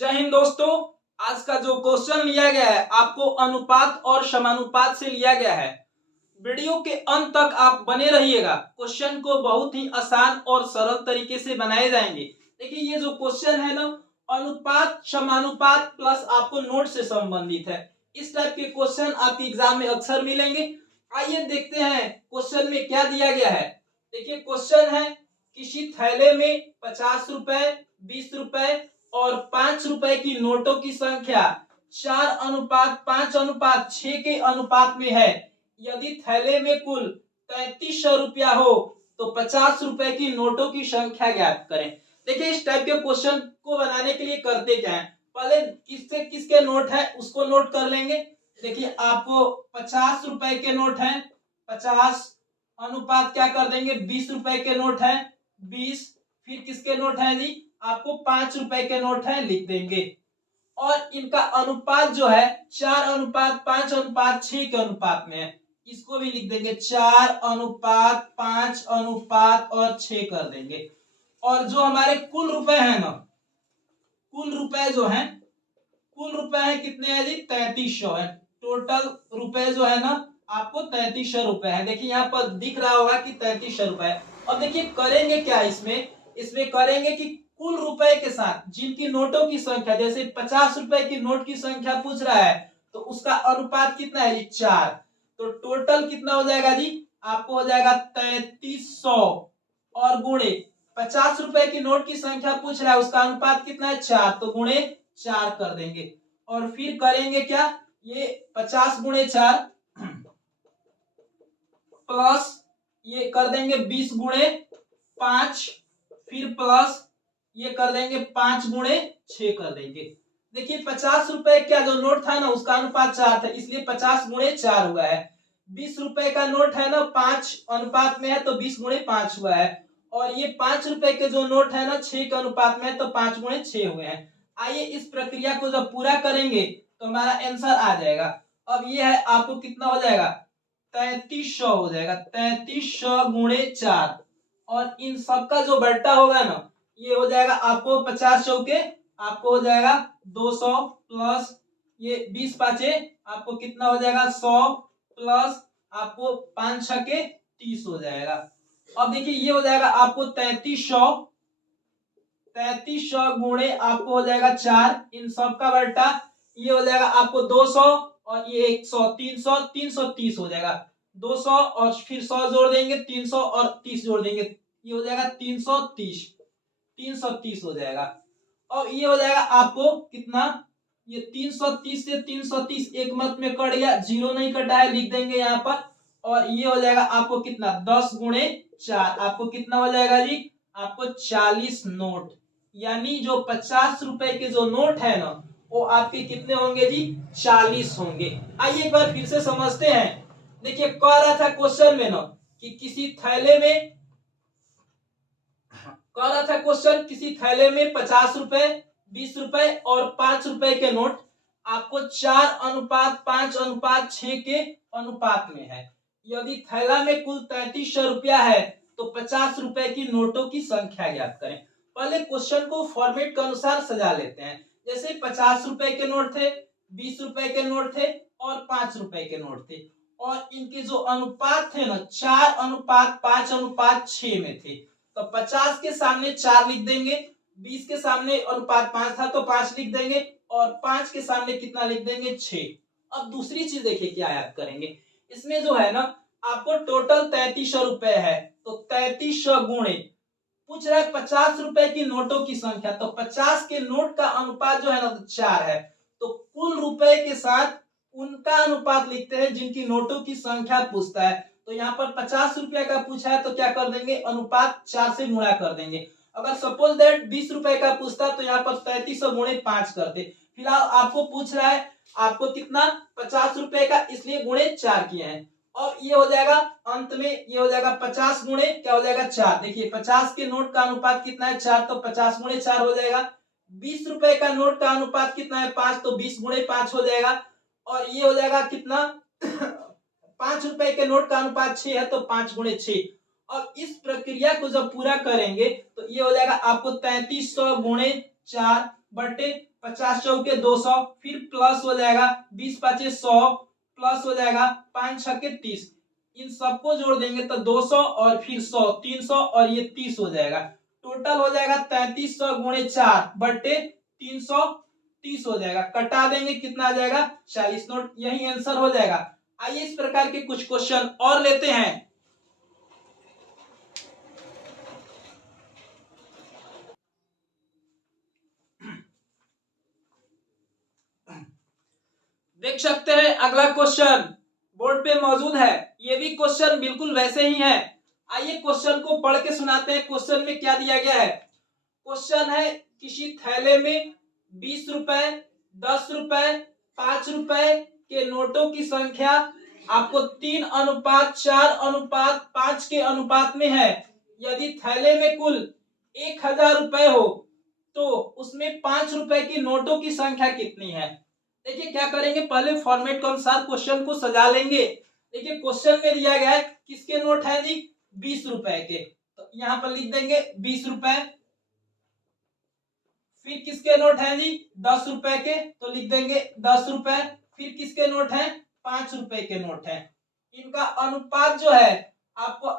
जय हिंद दोस्तों। आज का जो क्वेश्चन लिया गया है आपको अनुपात और समानुपात से लिया गया है। वीडियो के अंत तक आप बने रहिएगा। क्वेश्चन को बहुत ही आसान और सरल तरीके से बनाए जाएंगे। देखिए ये जो क्वेश्चन है ना, अनुपात समानुपात प्लस आपको नोट से संबंधित है। इस टाइप के क्वेश्चन आपके एग्जाम में अक्सर मिलेंगे। आइए देखते हैं क्वेश्चन में क्या दिया गया है। देखिए क्वेश्चन है, किसी थैले में 50 रुपए, 20 रुपए और 5 रुपए की नोटों की संख्या 4:5:6 के अनुपात में है। यदि थैले में कुल 3300 रुपया हो तो 50 रुपए की नोटों की संख्या ज्ञात करें। देखिए इस टाइप के क्वेश्चन को बनाने के लिए करते क्या है, पहले किससे किसके नोट है उसको नोट कर लेंगे। देखिए आपको 50 रुपए के नोट है, 50 अनुपात क्या कर देंगे, 20 रुपए के नोट है 20, फिर किसके नोट है जी, आपको 5 रुपए के नोट है लिख देंगे। और इनका अनुपात जो है 4:5:6 के अनुपात में है, इसको भी लिख देंगे 4:5:6 कर देंगे। और जो हमारे कुल रुपए हैं ना, कुल रुपए जो हैं, कुल रुपए हैं कितने हैं जी, 3300 है। टोटल रुपए जो है ना आपको 3300 रुपए है। देखिए यहाँ पर दिख रहा होगा कि 3300 रुपए है। और देखिए करेंगे क्या इसमें, इसमें करेंगे कि कुल रुपए के साथ जिनकी नोटों की संख्या, जैसे 50 रुपए की नोट की संख्या पूछ रहा है तो उसका अनुपात कितना है जी, 4। तो टोटल कितना हो जाएगा जी, आपको हो जाएगा 3300 और गुणे 50 रुपए की नोट की संख्या पूछ रहा है उसका अनुपात कितना है, 4, तो गुणे 4 कर देंगे। और फिर करेंगे क्या, ये 50 गुणे 4 प्लस ये कर देंगे 20 गुणे 5, फिर प्लस ये कर देंगे 5 गुणे 6 कर देंगे। देखिए 50 रुपए का जो नोट था ना उसका अनुपात 4 था, इसलिए 50 गुणे 4 हुआ है। 20 रुपए का नोट है ना 5 अनुपात में है तो 20 गुणे 5 हुआ है। और ये 5 रुपए के जो नोट है ना 6 के अनुपात में है तो 5 गुणे 6 हुए हैं। आइए इस प्रक्रिया को जब पूरा करेंगे तो हमारा आंसर आ जाएगा। अब ये है आपको कितना हो जाएगा, 3300 हो जाएगा, 3300 गुणे 4। और इन सबका जो बट्टा होगा ना ये हो जाएगा आपको 50 चौके आपको हो जाएगा 200 प्लस ये 20 पांचे आपको कितना हो जाएगा 100 प्लस आपको 5 छके 30 हो जाएगा। अब देखिए ये हो जाएगा आपको 3300 गुणे आपको हो जाएगा 4, इन सब का बट्टा ये हो जाएगा आपको 200 और ये 100, 300, 330 हो जाएगा। 200 और फिर 100 जोड़ देंगे, 300 और 30 जोड़ देंगे, ये हो जाएगा 330, 330 हो जाएगा। और ये हो जाएगा आपको कितना, ये 330 से 330 एक मत में कट गया, जीरो नहीं कटा है लिख देंगे यहाँ पर। और ये हो जाएगा आपको कितना, 10 गुणे 4 आपको कितना हो जाएगा जी, आपको 40 नोट। यानी जो 50 रुपए के जो नोट है ना वो आपके कितने होंगे जी, 40 होंगे। आइए एक बार फिर से समझते हैं। देखिए कह रहा था क्वेश्चन में ना कि किसी थैले में, कह रहा था क्वेश्चन किसी थैले में 50 रुपए, 20 रुपए और 5 रुपए के नोट आपको 4:5:6 के अनुपात में है। यदि थैला में कुल 3300 रुपया है तो 50 रुपए की नोटों की संख्या ज्ञात करें। पहले क्वेश्चन को फॉर्मेट के अनुसार सजा लेते हैं। जैसे 50 रुपए के नोट थे, 20 रुपए के नोट थे और 5 रुपए के नोट थे। और इनके जो अनुपात थे ना 4:5:6 में थे। तो 50 के सामने 4 लिख देंगे, 20 के सामने अनुपात 5 था तो 5 लिख देंगे और 5 के सामने कितना लिख देंगे, 6। अब दूसरी चीज देखिए क्या याद करेंगे, इसमें जो है ना आपको टोटल 3300 रुपए है तो 3300 गुणे पूछ रहा है 50 रुपए की नोटों की संख्या, तो 50 के नोट का अनुपात जो है ना 4 है। तो कुल रुपए के साथ उनका अनुपात लिखते हैं जिनकी नोटों की संख्या पूछता है। तो यहाँ पर 50 रुपया का पूछा है तो क्या कर देंगे, अनुपात 4 से गुणा कर देंगे। अगर सपोज दैट 20 रुपए का पूछता तो यहाँ पर 3300 गुणे 5 करते। फिलहाल आपको पूछ रहा है आपको कितना, 50 रुपए का, इसलिए गुणे 4 किए हैं। और ये हो जाएगा अंत में, ये हो जाएगा 50 गुणे क्या हो जाएगा 4। देखिए 50 के नोट का अनुपात कितना है 4, तो 50 गुणे 4 हो जाएगा। 20 रुपए का नोट का अनुपात कितना है 5, तो 20 गुणे 5 हो जाएगा। और ये हो जाएगा कितना 5 रुपए के नोट का अनुपात 6 है तो 5 गुणे 6। और इस प्रक्रिया को जब पूरा करेंगे तो ये हो जाएगा आपको 3300 गुणे 4 बटे 50 चौके 200, फिर प्लस हो जाएगा 20 पाँचे 100, प्लस हो जाएगा 5 छक्के 30। इन सबको जोड़ देंगे तो 200 और फिर 100 300 और ये 30 हो जाएगा। टोटल हो जाएगा 3300 गुणे 4 बटे 330 हो जाएगा। कटा देंगे कितना आ जाएगा 40 नोट। यही आंसर हो जाएगा। आइए इस प्रकार के कुछ क्वेश्चन और लेते हैं। देख सकते हैं अगला क्वेश्चन बोर्ड पे मौजूद है। ये भी क्वेश्चन बिल्कुल वैसे ही है। आइए क्वेश्चन को पढ़ के सुनाते हैं। क्वेश्चन में क्या दिया गया है। क्वेश्चन है किसी थैले में 20 रुपए, 10 रुपए, 5 रुपए के नोटों की संख्या आपको 3:4:5 के अनुपात में है। यदि थैले में कुल 1000 रुपए हो तो उसमें 5 रुपए की नोटों की संख्या कितनी है। देखिए क्या करेंगे, पहले फॉर्मेट के अनुसार क्वेश्चन को सजा लेंगे। देखिए क्वेश्चन में दिया गया है किसके नोट है जी 20 रुपए के, तो यहाँ पर लिख देंगे 20 रुपए। फिर किसके नोट है जी 10 रुपए के, तो लिख देंगे 10 रुपए। फिर किसके नोट है 5 रुपए के नोट है। इनका अनुपात जो है आपको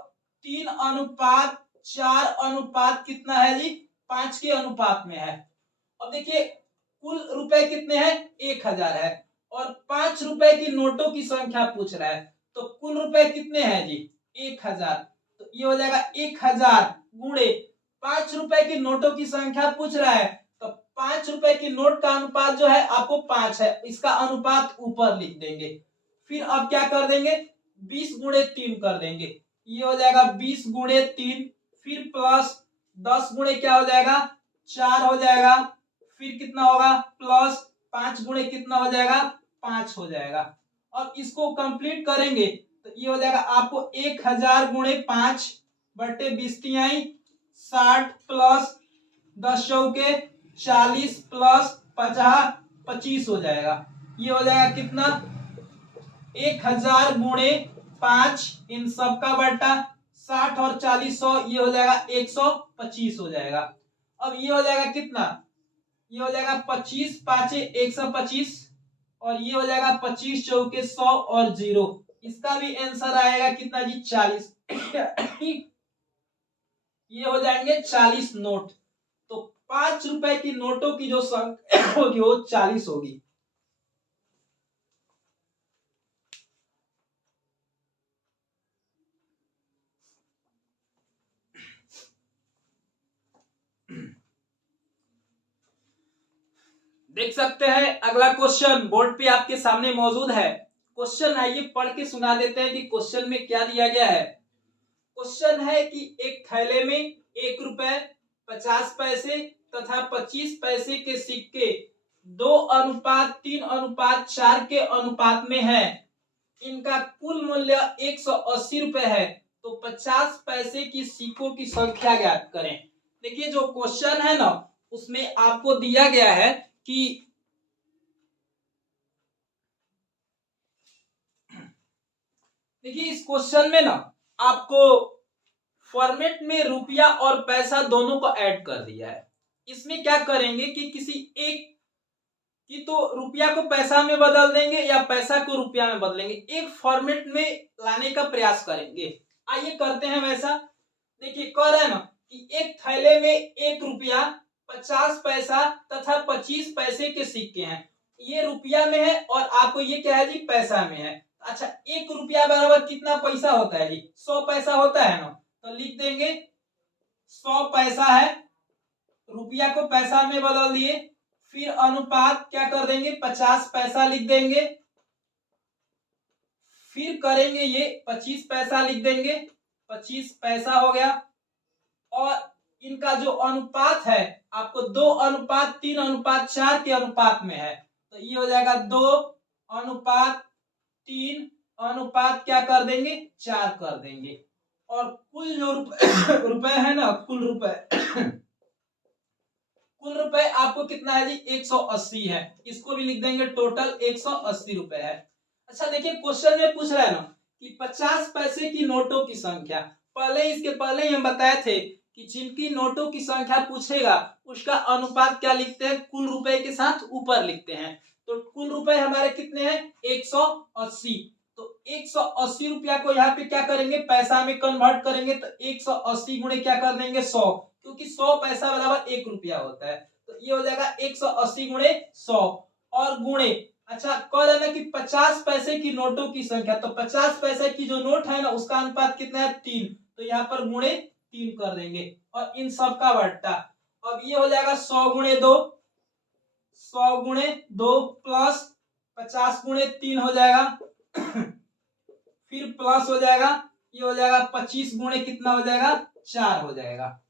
3:4 कितना है जी 5 के अनुपात में है। अब देखिए कुल रुपए कितने हैं 1000 है और 5 रुपए की नोटों की संख्या पूछ रहा है, तो कुल रुपए कितने हैं जी 1000। तो ये हो जाएगा 1000 गुणे 5 रुपए की नोटों की संख्या पूछ रहा है, तो 5 रुपए की नोट का अनुपात जो है आपको 5 है, इसका अनुपात ऊपर लिख देंगे। फिर अब क्या कर देंगे 20 गुणे 3 कर देंगे, ये हो जाएगा 20 गुणे 3। फिर प्लस 10 गुणे क्या हो जाएगा 4 हो जाएगा। फिर कितना होगा प्लस 5 गुणे कितना हो जाएगा 5 हो जाएगा। अब इसको कंप्लीट करेंगे तो ये हो जाएगा आपको 1000 गुणे 5 बटे 20 60 प्लस 10 चौके 40 प्लस 50 25 हो जाएगा। ये हो जाएगा कितना 1000 गुणे 5 इन सब का बटा 60 और 40 100, ये हो जाएगा 125 हो जाएगा। अब ये हो जाएगा कितना, ये हो जाएगा 25 पाँचे 125 और ये हो जाएगा 25 चौके 100 और 0, इसका भी आंसर आएगा कितना जी 40। ये हो जाएंगे 40 नोट। तो 5 रुपए की नोटों की जो संख्या होगी वो 40 होगी। देख सकते हैं अगला क्वेश्चन बोर्ड पे आपके सामने मौजूद है। क्वेश्चन आइए पढ़ के सुना देते हैं कि क्वेश्चन में क्या दिया गया है। क्वेश्चन है कि एक थैले में 1 रुपए 50 पैसे तथा 25 पैसे के सिक्के 2:3:4 के अनुपात में है। इनका कुल मूल्य 180 रुपए है, तो 50 पैसे की सिक्कों की संख्या ज्ञात करें। देखिए जो क्वेश्चन है ना उसमें आपको दिया गया है कि देखिए इस क्वेश्चन में ना आपको फॉर्मेट में रुपया और पैसा दोनों को ऐड कर दिया है। इसमें क्या करेंगे कि किसी एक की तो रुपया को पैसा में बदल देंगे या पैसा को रुपया में बदलेंगे, एक फॉर्मेट में लाने का प्रयास करेंगे। आइए करते हैं वैसा। देखिए कह रहे हैं ना कि एक थैले में 1 रुपया 50 पैसा तथा 25 पैसे के सिक्के हैं। ये रुपया में है और आपको ये क्या है जी पैसा में है। अच्छा 1 रुपया बराबर कितना पैसा होता है जी 100 पैसा होता है ना, तो लिख देंगे 100 पैसा है, रुपया को पैसा में बदल दिए। फिर अनुपात क्या कर देंगे 50 पैसा लिख देंगे। फिर करेंगे ये 25 पैसा लिख देंगे, 25 पैसा हो गया। और इनका जो अनुपात है आपको 2:3:4 के अनुपात में है, तो ये हो जाएगा 2:3 अनुपात क्या कर देंगे 4 कर देंगे। और कुल जो रुपए है ना कुल रुपए आपको कितना है जी 180 है, इसको भी लिख देंगे टोटल 180 रुपए है। अच्छा देखिए क्वेश्चन में पूछ रहा है ना कि 50 पैसे की नोटों की संख्या, पहले इसके पहले ही हम बताए थे कि जिनकी नोटों की संख्या पूछेगा उसका अनुपात क्या लिखते हैं, कुल रुपए के साथ ऊपर लिखते हैं। तो कुल रुपए हमारे कितने हैं, 180। तो 180 रुपया को यहाँ पे क्या करेंगे, पैसा में कन्वर्ट करेंगे। तो 180 गुणे क्या कर देंगे, 100, क्योंकि 100 पैसा बराबर 1 रुपया होता है। तो ये हो जाएगा 180 गुणे 100 और गुणे, अच्छा कह रहे ना कि 50 पैसे की नोटों की संख्या, तो 50 पैसे की जो नोट है ना उसका अनुपात कितना है, 3। तो यहाँ पर गुणे 3 कर देंगे और इन सब का बट्टा। अब ये हो जाएगा 100 गुणे 2, 100 गुणे 2 प्लस 50 गुणे 3 हो जाएगा फिर प्लस हो जाएगा, ये हो जाएगा 25 गुणे कितना हो जाएगा, 4 हो जाएगा।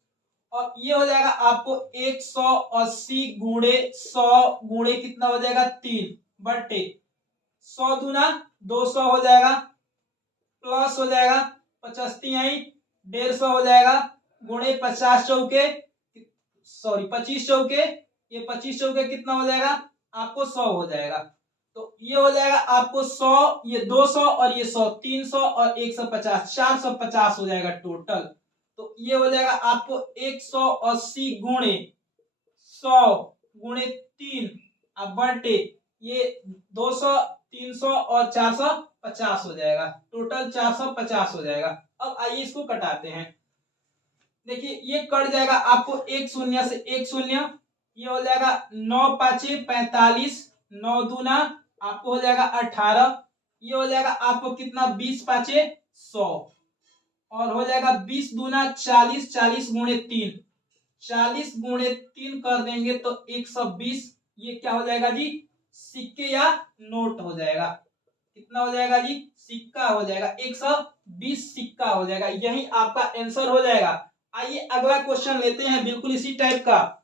और ये हो जाएगा आपको 180 गुणे 100 गुणे कितना हो जाएगा, 3 बटे 100 दूना 200 हो जाएगा, प्लस हो जाएगा 50 150 हो जाएगा, गुणे 50 चौके, सॉरी 25 चौके, ये 25 चौके कितना हो जाएगा आपको 100 हो जाएगा। तो ये हो जाएगा आपको 100, ये 200 और ये 100, 300 और 150, 450 हो जाएगा टोटल। तो ये हो जाएगा आपको 180 गुणे 100 गुणे 3 अब बटे ये 200, 300 और 450 हो जाएगा, टोटल 450 हो जाएगा। अब आइए इसको कटाते हैं। देखिए ये कट जाएगा आपको एक शून्य से एक शून्य, ये हो जाएगा 9 पाँचे 45, 9 दूना आपको हो जाएगा 18, ये हो जाएगा आपको कितना 20 पाँचे 100 और हो जाएगा 20 दूना 40, 40 गुणे 3, 40 गुणे 3 कर देंगे तो 120, ये क्या हो जाएगा जी, सिक्के या नोट हो जाएगा। कितना हो जाएगा जी, सिक्का हो जाएगा, 120 सिक्का हो जाएगा, यही आपका आंसर हो जाएगा। आइए अगला क्वेश्चन लेते हैं बिल्कुल इसी टाइप का।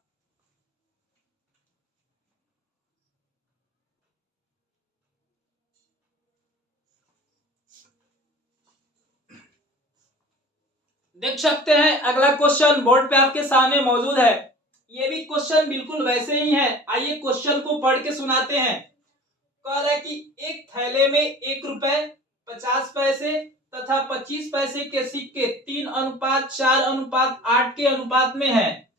देख सकते हैं अगला क्वेश्चन बोर्ड पे आपके सामने मौजूद है। ये भी क्वेश्चन बिल्कुल वैसे ही है। आइए क्वेश्चन को पढ़ के सुनाते हैं। कह रहा है कि एक थैले में 1 रुपए 50 पैसे तथा 25 पैसे के सिक्के 3:4:8 के अनुपात में है।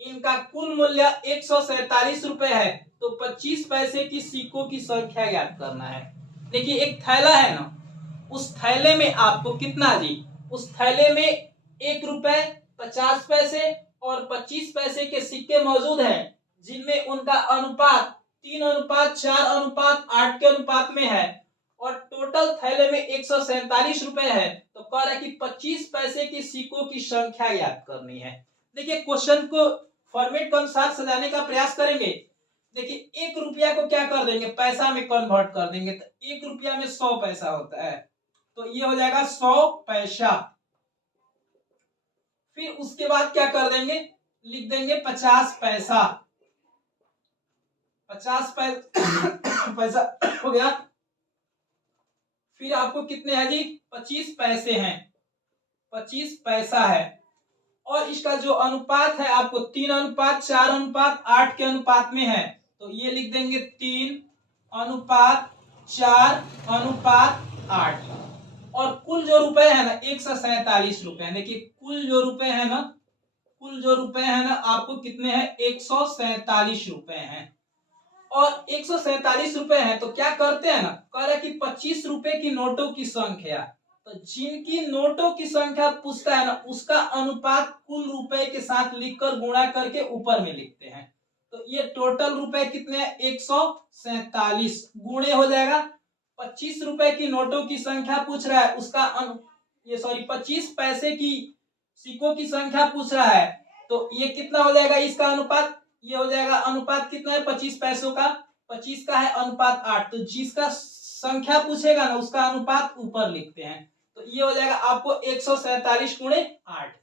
इनका कुल मूल्य 147 रुपए है। तो 25 पैसे की सिक्कों की संख्या ज्ञात करना है। देखिए एक थैला है ना, उस थैले में आपको कितना जी, उस थैले में 1 रुपए 50 पैसे और 25 पैसे के सिक्के मौजूद हैं, जिनमें उनका अनुपात 3:4:8 के अनुपात में है और टोटल थैले में 147 रुपए है। तो कह रहा है कि 25 पैसे की सिक्कों की संख्या ज्ञात करनी है। देखिए क्वेश्चन को फॉर्मेट के अनुसार सजाने का प्रयास करेंगे। देखिए 1 रुपया को क्या कर देंगे, पैसा में कन्वर्ट कर देंगे। तो 1 रुपया में 100 पैसा होता है, तो ये हो जाएगा 100 पैसा। फिर उसके बाद क्या कर देंगे, लिख देंगे 50 पैसा, 50 पैसा हो गया। फिर आपको कितने हैं जी, 25 पैसे हैं, 25 पैसा है। और इसका जो अनुपात है आपको 3:4:8 के अनुपात में है। तो ये लिख देंगे 3:4:8 और कुल जो रुपए है ना 147 रुपए है। देखिए कुल जो रुपए है ना, कुल जो रुपए है ना आपको कितने हैं, 147 रुपए हैं। और 147 रुपए हैं तो क्या करते हैं ना, कह रहे कि 25 रुपए की नोटों की संख्या, तो जिनकी नोटों की संख्या पूछता है ना उसका अनुपात कुल रुपए के साथ लिखकर गुणा करके ऊपर में लिखते हैं। तो ये टोटल रुपए कितने हैं, 147 गुणे हो जाएगा 25 रुपए की नोटों की संख्या पूछ रहा है, उसका ये सॉरी 25 पैसे की सिक्कों की संख्या पूछ रहा है। तो ये कितना हो जाएगा, इसका अनुपात ये हो जाएगा, अनुपात कितना है 25 पैसों का, 25 का है अनुपात 8। तो जिसका संख्या पूछेगा ना उसका अनुपात ऊपर लिखते हैं। तो ये हो जाएगा आपको 147 गुणे 8।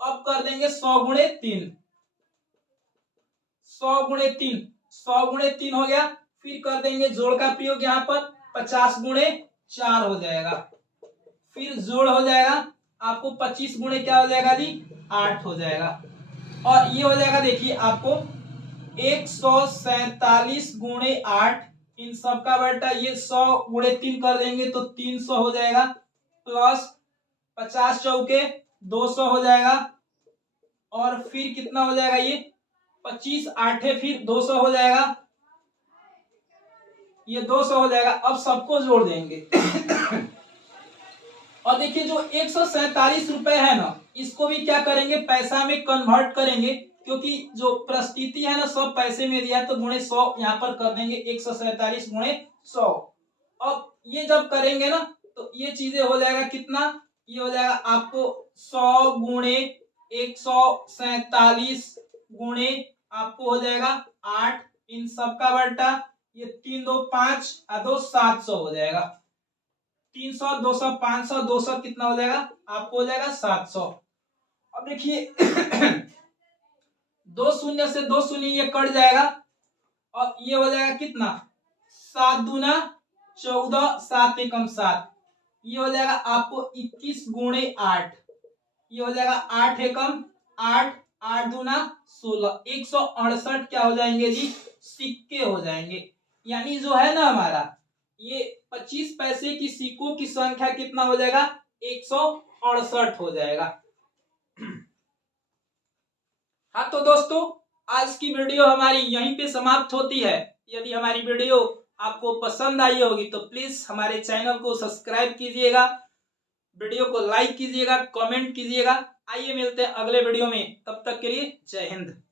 अब कर देंगे 100 गुणे 3, 100 गुणे 3, 100 गुणे 3 हो गया। फिर कर देंगे जोड़ का प्रयोग, यहाँ पर 50 गुणे 4 हो जाएगा। फिर जोड़ हो जाएगा आपको 25 गुणे क्या हो जाएगा जी, 8 हो जाएगा। और ये हो जाएगा देखिए आपको 147 गुणे 8, इन सबका बटा ये 100 गुणे 3 कर देंगे तो 300 हो जाएगा, प्लस 50 चौके 200 हो जाएगा, और फिर कितना हो जाएगा ये 25 आठे फिर 200 हो जाएगा, ये 200 हो जाएगा। अब सबको जोड़ देंगे और देखिए जो 147 रुपए है ना, इसको भी क्या करेंगे पैसा में कन्वर्ट करेंगे, क्योंकि जो परिस्थिति है ना सब पैसे में दिया है, तो गुणे 100 यहाँ पर कर देंगे, 147 गुणे 100। अब ये जब करेंगे ना तो ये चीजें हो जाएगा कितना, ये हो जाएगा आपको 100 गुणे 147 गुणे आपको हो जाएगा 8, इन सबका बट्टा, ये 3 2 5 और 2 700 हो जाएगा, 300 200 500 200 कितना हो जाएगा आपको हो जाएगा 700। अब देखिए दो शून्य से दो शून्य ये कट जाएगा और ये हो जाएगा कितना 7 दूना 14 7 एकम 7, ये हो जाएगा आपको 21 गुणे 8, ये हो जाएगा 8 एकम 8 8 दूना 16, 168 क्या हो जाएंगे जी सिक्के हो जाएंगे। यानी जो है ना हमारा ये 25 पैसे की सिक्कों की संख्या कितना हो जाएगा 168 हो जाएगा। हाँ तो दोस्तों आज की वीडियो हमारी यहीं पे समाप्त होती है। यदि हमारी वीडियो आपको पसंद आई होगी तो प्लीज हमारे चैनल को सब्सक्राइब कीजिएगा, वीडियो को लाइक कीजिएगा, कमेंट कीजिएगा। आइए मिलते हैं अगले वीडियो में, तब तक के लिए जय हिंद।